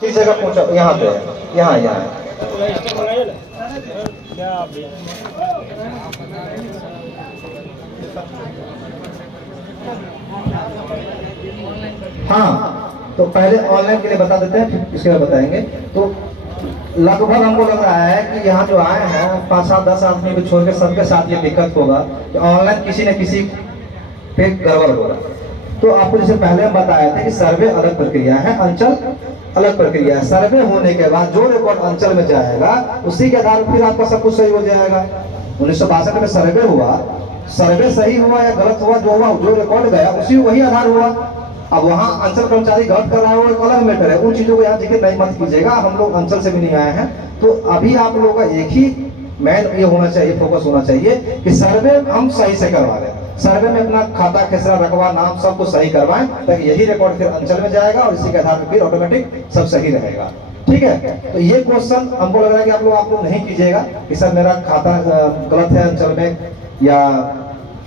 किस जगह पहुंचा? यहाँ पे है, यहाँ यहाँ है। हाँ, तो पहले ऑनलाइन के लिए बता देते हैं, फिर इसके बाद बताएंगे। तो लगभग हमको लग रहा है कि यहाँ जो आए हैं 5-7-10 आदमी को छोड़ के सबके साथ ये दिक्कत होगा कि ऑनलाइन किसी न किसी पे गड़बड़ होगा। तो आपको जैसे पहले हम बताया था कि सर्वे अलग प्रक्रिया है, अंचल अलग प्रक्रिया है। सर्वे होने के बाद जो रिकॉर्ड अंचल में जाएगा उसी के आधार पर फिर आपका सब कुछ सही हो जाएगा। 1962 में सर्वे हुआ, सर्वे सही हुआ या गलत हुआ, जो हुआ जो रिकॉर्ड गया उसी वही आधार हुआ। अब वहाँ अंचल कर्मचारी गलत कर रहा है वो एक अलग मैटर है, उन चीजों को यहाँ जिक्र नहीं मत कीजिएगा। हम लोग अंचल से भी नहीं आए हैं, तो अभी आप लोगों का एक ही मेन ये होना चाहिए, फोकस होना चाहिए कि सर्वे हम सही से करवा लें। सर्वे में अपना खाता खेसरा रकबा नाम सब कुछ सही करवाएं, ताकि यही रिकॉर्ड फिर अंचल में जाएगा और इसी के आधार पर फिर ऑटोमेटिक सब सही रहेगा। ठीक है, तो ये क्वेश्चन हमको लग रहा है कि आप लोग नहीं कीजिएगा कि सर मेरा खाता गलत है अंचल में, या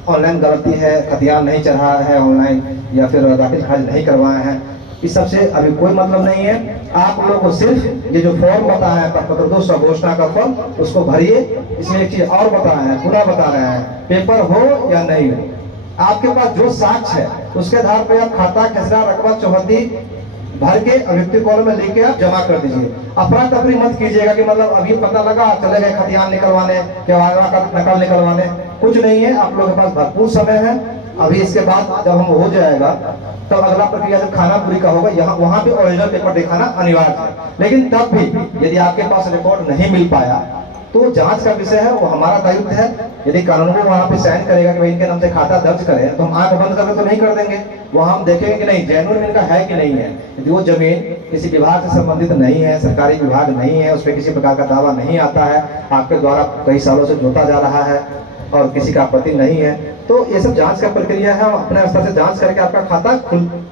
ऑनलाइन गलती है, खतियान नहीं चढ़ा है ऑनलाइन, या फिर दाखिल खारिज नहीं करवाए हैं। इस सबसे अभी कोई मतलब नहीं है। आप लोगों को सिर्फ ये जो फॉर्म बताया है पत्र 2 स्वघोषणा का फॉर्म, उसको भरिए। इसमें एक चीज और बताया है, पुनः बता रहे हैं, पेपर हो या नहीं हो, आपके पास जो साक्ष्य है उसके आधार पर आप खाता खेसरा रकबा चौहद्दी भर के अभियुक्ति कॉलम में लेके आप जमा कर दीजिए। अफरा तफरी मत कीजिएगा कि मतलब अभी पता लगा चले गए खतियान निकलवाने, केवाड़ा का नकल निकलवाने, कुछ नहीं है। आप लोगों के पास भरपूर समय है। अभी इसके बाद जब हम हो जाएगा तब अगला प्रक्रिया जब खानापुरी का होगा, यहाँ वहाँ पे ओरिजिनल पेपर दिखाना अनिवार्य है। लेकिन तब भी यदि आपके पास रिकॉर्ड नहीं मिल पाया तो जांच का विषय है, वो हमारा दायित्व है। यदि कानून को वहाँ पे साइन करेगा कि भाई इनके नाम से खाता दर्ज करें, तो हम आंख बंद करके तो नहीं कर देंगे। वहाँ हम देखेंगे कि नहीं जेन्युइन इनका है कि नहीं है। यदि वो जमीन किसी विभाग से संबंधित नहीं है, सरकारी विभाग नहीं है, उस पर किसी प्रकार का दावा नहीं आता है, आपके द्वारा कई सालों से जोता जा रहा है और किसी का आपत्ति नहीं है, तो ये सब जांच का प्रक्रिया है। हम अपने स्तर से जांच करके आपका खाता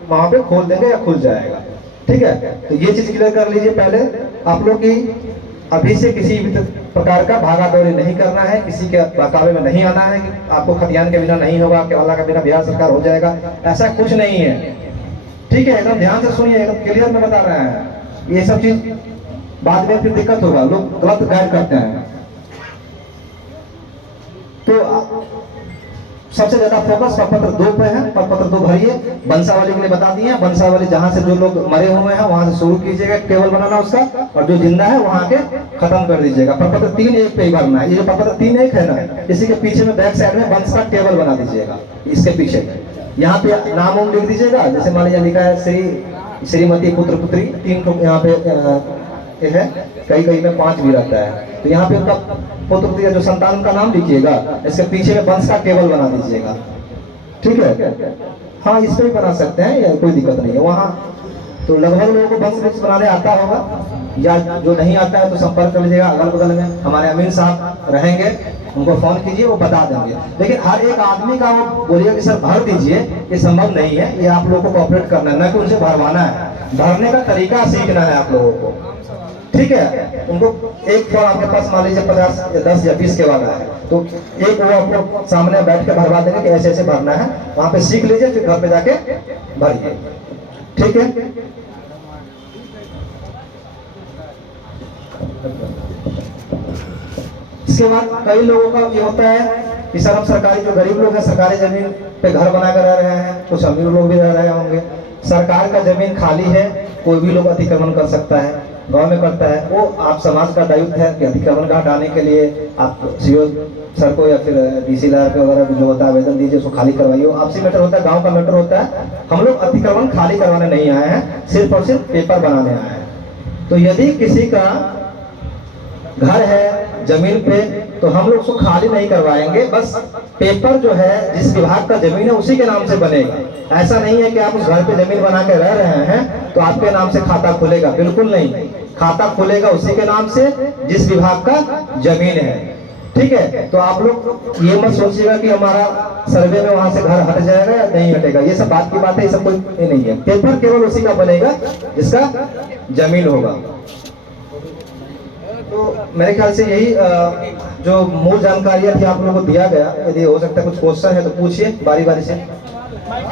वहाँ पे खोल देंगे या खुल जाएगा। ठीक है, तो ये चीज क्लियर कर लीजिए। पहले आप लोग की अभी से किसी भी प्रकार का भागा दौड़ी नहीं करना है, किसी के बहकावे में नहीं आना है कि आपको खतियान के बिना नहीं होगा, केवला के बिना बिहार सरकार हो जाएगा, ऐसा कुछ नहीं है। ठीक है, एकदम ध्यान से सुनिए, एकदम क्लियर में बता रहे हैं। ये सब चीज बाद में फिर दिक्कत होगा, लोग गलत गाइड करते हैं। तो सबसे ज्यादा फोकस पत्र 2 पे है, पत्र 2 भरिए। वंशावली के लिए बता दिए, वंशावली जहां से जो लोग मरे हुए हैं वहां से शुरू कीजिएगा टेबल बनाना उसका, और जो जिंदा है वहां के खत्म कर दीजिएगा। पत्र 3 एक पे ही भरना है। ये जो पत्र 3 एक है ना, इसी के पीछे में बैक साइड में वंश का टेबल बना दीजिएगा। इसके पीछे यहाँ पे नाम लिख दीजिएगा, जैसे मान लीजिए लिखा है श्रीमती पुत्र पुत्री, 3 तो यहाँ पे है, कई में 5 भी रहता है, तो यहाँ पे उनका पुत्र जो संतान का नाम लिखिएगा, इसके पीछे में वंश का टेबल बना दीजिएगा। ठीक है, हाँ इस पे भी बना सकते हैं, या कोई दिक्कत नहीं है। वहाँ तो लगभग लोगों को वंश लिस्ट बनाने आता होगा, या जो नहीं आता है तो संपर्क कर लीजिएगा। अगल बगल में हमारे अमीन साहब रहेंगे, उनको फोन कीजिए, वो बता देंगे। लेकिन हर एक आदमी का वो बोलिए कि सर भर दीजिए, ये संभव नहीं है। ये आप लोगों को कोऑपरेट करना है, न कि उनसे भरवाना है। भरने का तरीका सीखना है आप लोगों को। ठीक है, उनको एक फॉर्म आपके पास मान लीजिए 50 या 10 या 20 के वाला है, तो एक वो आपको सामने बैठ के भरवा देंगे कि ऐसे ऐसे भरना है, वहां पे सीख लीजिए, फिर घर पे जाके भरिए। ठीक है, इसके बाद कई लोगों का ये होता है कि सर हम सरकारी, जो गरीब लोग हैं सरकारी जमीन पे घर बनाकर रह रहे हैं, कुछ अमीर लोग भी रह रहे होंगे, सरकार का जमीन खाली है, कोई भी लोग अतिक्रमण कर सकता है, गांव में करता है, वो आप समाज का दायित्व है कि अतिक्रमण का हटाने के लिए आप सीओ सर को या फिर डीसी लार पे वगैरह जो होता है आवेदन दीजिए, उसको खाली करवाइए। आपसी मैटर होता है, गांव का मैटर होता है। हम लोग अतिक्रमण खाली करवाने नहीं आए हैं, सिर्फ और सिर्फ पेपर बनाने आए हैं। तो यदि किसी का घर है जमीन पे, तो हम लोग उसको खाली नहीं करवाएंगे, बस पेपर जो है जिस विभाग का जमीन है उसी के नाम से बनेगा। ऐसा नहीं है कि आप उस घर पे जमीन बना के रह रहे हैं तो आपके नाम से खाता खुलेगा, बिल्कुल नहीं। खाता खुलेगा उसी के नाम से जिस विभाग का जमीन है। ठीक है, तो आप लोग ये मत सोचिएगा कि हमारा सर्वे में वहां से घर हट जाएगा या नहीं हटेगा, ये सब बात की बात है, ये सब कोई नहीं है। पेपर केवल उसी का बनेगा जिसका जमीन होगा। तो मेरे ख्याल से यही जो मूल जानकारियां थी आप लोगों को दिया गया। यदि हो सकता है कुछ क्वेश्चन है तो पूछिए बारी बारी से।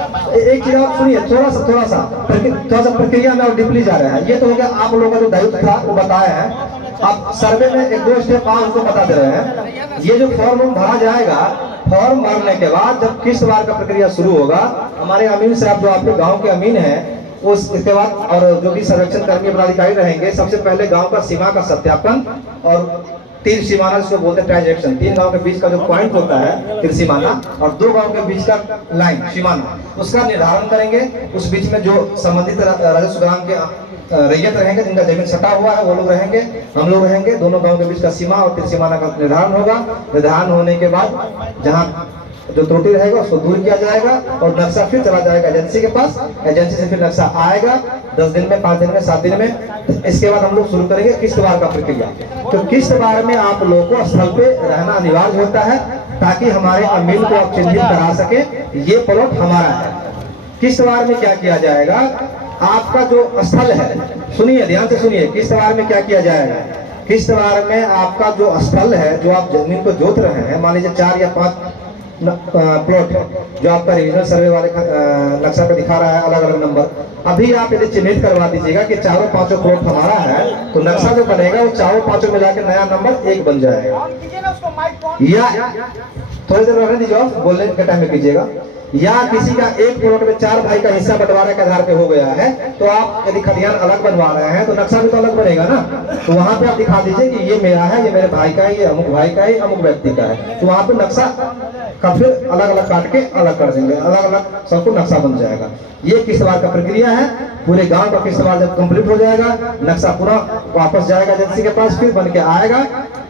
एक चीज आप सुनिए, थोड़ा सा प्रक्रिया में और डीपली जा रहे हैं। ये तो हो गया आप लोगों का जो दायित्व था वो बताए हैं। आप सर्वे में एक दो स्टेप आप उसको बता दे रहे हैं। ये जो फॉर्म भरा जाएगा, फॉर्म भरने के बाद जब किस्तवार का प्रक्रिया शुरू होगा, हमारे अमीन साहब जो आपके गांव के अमीन हैं, उसके बाद और जो भी सर्वेक्षण कर्मी पदाधिकारी रहेंगे, सबसे पहले गांव का सीमा का सत्यापन और तीन सीमाना जिसको बोलते हैं ट्रांजैक्शन, 3 गांव के बीच का जो पॉइंट होता है त्रिसीमाना, और 2 गांव के बीच का लाइन सीमाना, उसका निर्धारण करेंगे। उस बीच में जो संबंधित राजस्व ग्राम के रैयत रहेंगे, जिनका जमीन सटा हुआ है, वो लोग रहेंगे, हम लोग रहेंगे। दोनों गांव के बीच का सीमा और त्रिसीमाना का निर्धारण होगा। निर्धारण होने के बाद जहाँ जो त्रुटि रहेगा उसको दूर किया जाएगा और नक्शा फिर चला जाएगा एजेंसी के पास। एजेंसी से फिर नक्शा आएगा 10 दिन में, 5 दिन में, 7 दिन में। इसके बाद हम लोग शुरू करेंगे किस्तवार का प्रक्रिया। तो किस्तवार में आप लोगों को स्थल पे रहना अनिवार्य होता है, ताकि हमारे अमीन को आप चिन्हित करा सके ये प्लॉट हमारा है। किस्तवार में क्या किया जाएगा, आपका जो स्थल है, सुनिए ध्यान से सुनिए, किस्तवार में क्या किया जाएगा। किस्तवार में आपका जो स्थल है, जो आप जमीन को जोत रहे हैं, मान लीजिए 4 या 5 प्लॉट है जो आपका रीजनल सर्वे वाले नक्शा पे दिखा रहा है, अलग अलग नंबर। अभी आप यदि चिन्हित करवा दीजिएगा कि चारों पांचों प्लॉट हमारा है, तो नक्शा जो बनेगा वो चारों पांचों मिला के नया नंबर 1 बन जाएगा। या थोड़ी देर रहने दीजिए, बोलने के टाइम में कीजिएगा। या किसी का एक प्लॉट में 4 भाई का हिस्सा बंटवारे के आधार पे हो गया है, तो आप यदि खलिहान अलग बनवा रहे हैं तो नक्शा भी तो अलग बनेगा ना। तो वहां पे आप दिखा दीजिए कि ये मेरा है, ये मेरे भाई का है, ये अमुक भाई का है, अमुक व्यक्ति का है। तो वहां पे नक्शा का फिर अलग अलग काट के अलग कर देंगे, अलग अलग सबको नक्शा बन जाएगा। ये किस्तवार का प्रक्रिया है। पूरे गांव का किस्तवार जब कंप्लीट हो जाएगा, नक्शा पूरा वापस जाएगा एजेंसी के पास, फिर बन के आएगा।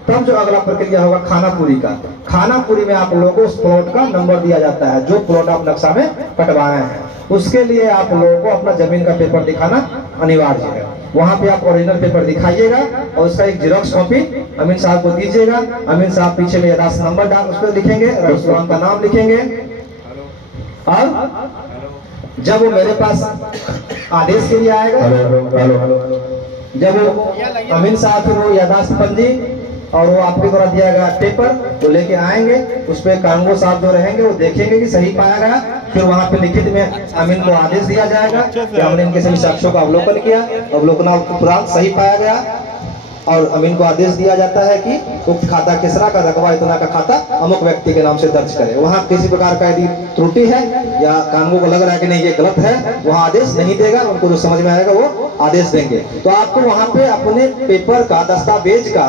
तब जो अगला प्रक्रिया होगा खानापुरी का। खानापुरी में आप लोगों को उस प्लॉट का नंबर दिया जाता है जो प्लॉट आप नक्शा में कटवाए हैं। उसके लिए आप लोगों को अपना जमीन का पेपर दिखाना अनिवार्य है। वहां पे आप ओरिजिनल पेपर दिखाइएगा और उसका एक जेरॉक्स कॉपी अमीन साहब को दीजिएगा। अमीन साहब पीछे में राशि नंबर डाल उस पर लिखेंगे, रेस्टोरेंट का नाम लिखेंगे, और जब वो मेरे पास आदेश के लिए आएगा, जब वो अमीन साहब फिर वो यादाश्त पंजी और वो आपके द्वारा दिया गया पेपर वो लेके आएंगे, उस पर कानून साहब जो रहेंगे वो देखेंगे कि सही पाया गया। फिर वहां पे लिखित में अमीन को आदेश दिया जाएगा कि हमने इनके सभी साक्ष्यों का अवलोकन किया, अवलोकनापरांत सही पाया गया, और अमीन को आदेश दिया जाता है कि उक्त खाता किसरा का रकबा इतना का खाता अमुक व्यक्ति के नाम से दर्ज करे। वहाँ किसी प्रकार का यदि त्रुटि है या कानून को लग रहा है कि नहीं ये गलत है, वहाँ आदेश नहीं देगा। उनको जो समझ में आएगा वो आदेश देंगे। तो आपको वहाँ पे अपने पेपर का, दस्तावेज का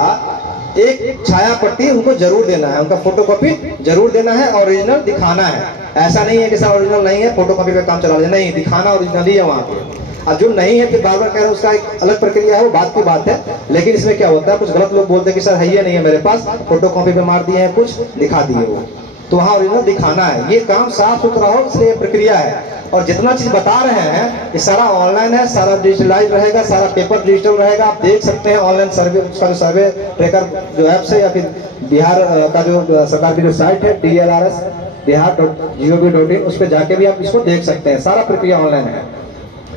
एक छाया प्रति उनको जरूर देना है, उनका फोटोकॉपी जरूर देना है, ओरिजिनल दिखाना है। ऐसा नहीं है कि सर ओरिजिनल नहीं है फोटोकॉपी पे काम चला, नहीं, दिखाना ओरिजिनल ही है वहाँ पे। अब जो नहीं है फिर बार बार कह रहे हैं, उसका एक अलग प्रक्रिया है, वो बात की बात है। लेकिन इसमें क्या होता है, कुछ गलत लोग बोलते हैं कि सर है ये नहीं है मेरे पास, फोटोकॉपी पे मार दिए हैं, कुछ दिखा दिए वो, तो वहाँ ओरिजिनल दिखाना है। ये काम साफ सुथरा हो, इसलिए प्रक्रिया है। और जितना चीज बता रहे हैं ये सारा ऑनलाइन है, सारा डिजिटलाइज रहेगा, सारा पेपर डिजिटल रहेगा। आप देख सकते हैं ऑनलाइन सर्वे, उसका जो सर्वे ट्रैकर जो ऐप्स है, या फिर बिहार का जो सरकार की जो साइट है DLRS बिहार.gov.in, उस पर जाके भी आप इसको देख सकते हैं। सारा प्रक्रिया ऑनलाइन है,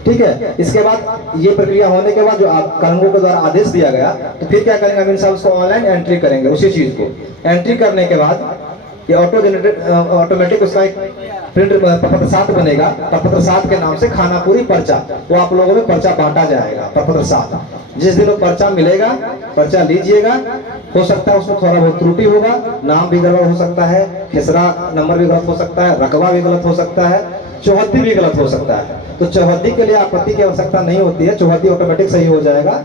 ठीक है। इसके बाद ये प्रक्रिया होने के बाद जो कानूनों के द्वारा आदेश दिया गया, तो फिर क्या करेंगे अमीन साहब, उसको ऑनलाइन एंट्री करेंगे। उसी चीज को एंट्री करने के बाद ये ऑटोमेटिक उसका एक प्रिंट प्रपत्र 7 बनेगा। प्रपत्र 7 के नाम से खानापुरी पर्चा, वो आप लोगों में पर्चा बांटा जाएगा। प्रपत्र 7 जिस दिन वो पर्चा मिलेगा, पर्चा लीजिएगा। हो सकता है उसमें थोड़ा बहुत त्रुटि होगा, नाम भी गलत हो सकता है, खेसरा नंबर भी गलत हो सकता है, रकबा भी गलत हो सकता है, चौहद्दी भी गलत हो सकता है। तो चौहद्दी के लिए आपत्ति की आवश्यकता नहीं होती है, चौहद्दी ऑटोमेटिक सही हो जाएगा।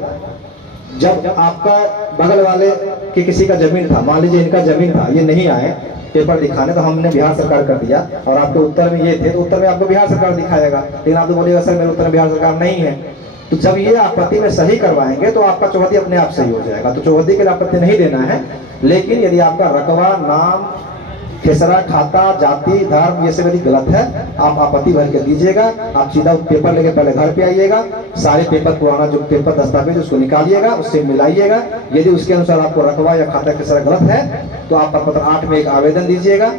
जब आपका बगल वाले की किसी का जमीन था, मान लीजिए इनका जमीन था, ये नहीं आए पेपर दिखाने, तो हमने बिहार सरकार कर दिया, और आपके उत्तर में ये थे तो उत्तर में आपको बिहार सरकार दिखाएगा। लेकिन आप तो बोलिएगा सर मेरे उत्तर में बिहार सरकार नहीं है, तो जब ये आपत्ति में सही करवाएंगे तो आपका चौहद्दी अपने आप सही हो जाएगा। तो चौहद्दी के लिए आपत्ति नहीं देना है। लेकिन यदि आपका रकबा, नाम, खेसरा, खाता, जाति, धर्म ये सब यदि गलत है, आप आपत्ति भर के दीजिएगा। आप सीधा पेपर लेके पहले घर पे आइएगा, सारे पेपर, पुराना जो पेपर दस्तावेज उसको निकालिएगा, उससे मिलाइएगा। यदि उसके अनुसार आपको रकबा या खाता खेसरा गलत है, तो आप प्रपत्र 8 में एक आवेदन दीजिएगा,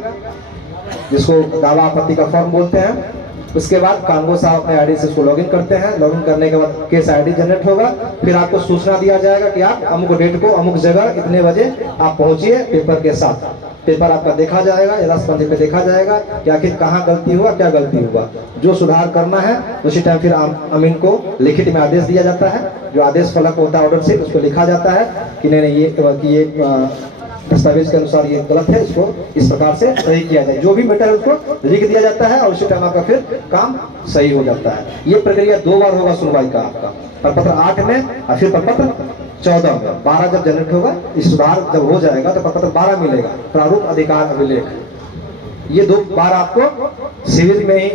जिसको दावा आपत्ति का फॉर्म बोलते हैं। उसके बाद कानगो साहब अपने आईडी से इसको लॉगिन करते हैं। लॉगिन करने के बाद केस आईडी जनरेट होगा। फिर आपको सूचना दिया जाएगा कि आप अमुक डेट को अमुक जगह इतने बजे आप पहुंचिए पेपर के साथ। पेपर आपका देखा जाएगा, यथास्पंदी पे देखा जाएगा कि आखिर कहाँ गलती हुआ, क्या गलती हुआ, जो सुधार करना है उसी टाइम फिर अमीन को लिखित में आदेश दिया जाता है। जो आदेश फलक होता है ऑर्डर शीट, उसको लिखा जाता है कि नहीं ये दस्तावेज के अनुसार ये गलत है, इसको इस प्रकार से सही किया जाए। जो भी मैटर है उसको लिख दिया जाता है और उसी टाइम आपका फिर काम सही हो जाता है। ये प्रक्रिया 2 बार होगा सुनवाई का आपका, प्रपत्र 8 में और फिर प्रपत्र 14 में। 12 जब जनरेट होगा, इस सुधार जब हो जाएगा तो प्रपत्र 12 मिलेगा, प्रारूप अधिकार अभिलेख। ये 2 बार आपको सिविल में ही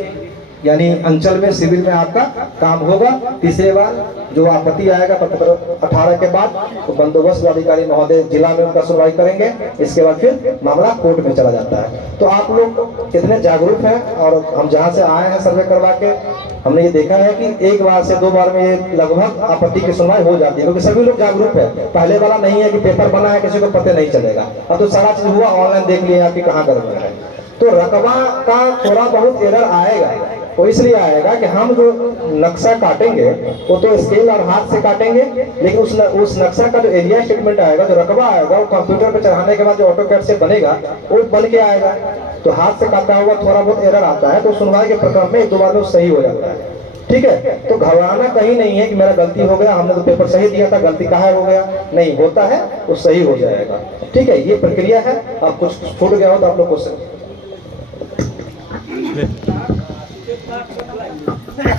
यानी अंचल में सिविल में आपका काम होगा। तीसरे बार जो आपत्ति आएगा प्रपत्र 18 के बाद तो बंदोबस्त अधिकारी महोदय जिला में उनका सुनवाई करेंगे। इसके बाद फिर मामला कोर्ट में चला जाता है। तो आप लोग इतने जागरूक हैं और हम जहाँ से आए हैं सर्वे करवा के, हमने ये देखा है कि 1 बार से 2 बार में ये लगभग आपत्ति की सुनवाई हो जाती है, क्योंकि सभी लोग जागरूक है। पहले वाला नहीं है कि पेपर बना है किसी को पता नहीं चलेगा। अब तो सारा चीज हुआ, ऑनलाइन देख लिया आपकी कहाँ गड़बड़ है। तो रकबा का थोड़ा बहुत एरर आएगा, वो इसलिए आएगा कि हम जो नक्शा काटेंगे वो तो स्केल और हाथ से काटेंगे, लेकिन उस नक्शा का जो एरिया स्टेटमेंट आएगा, जो रकबा आएगा, वो कंप्यूटर पे चढ़ाने के बाद जो ऑटोकैड से बनेगा वो बन के आएगा। तो हाथ से काटा हुआ थोड़ा बहुत एरर आता है, तो सुनवाई के प्रक्रम में 1-2 बार में सही हो जाता है। ठीक है, तो घबराना कहीं नहीं है कि मेरा गलती हो गया, हमने तो पेपर सही दिया था, गलती कहाँ हो गया, नहीं होता है, वो सही हो जाएगा। ठीक है, ये प्रक्रिया है। अब कुछ छूट गया हो तो आप लोग क्वेश्चन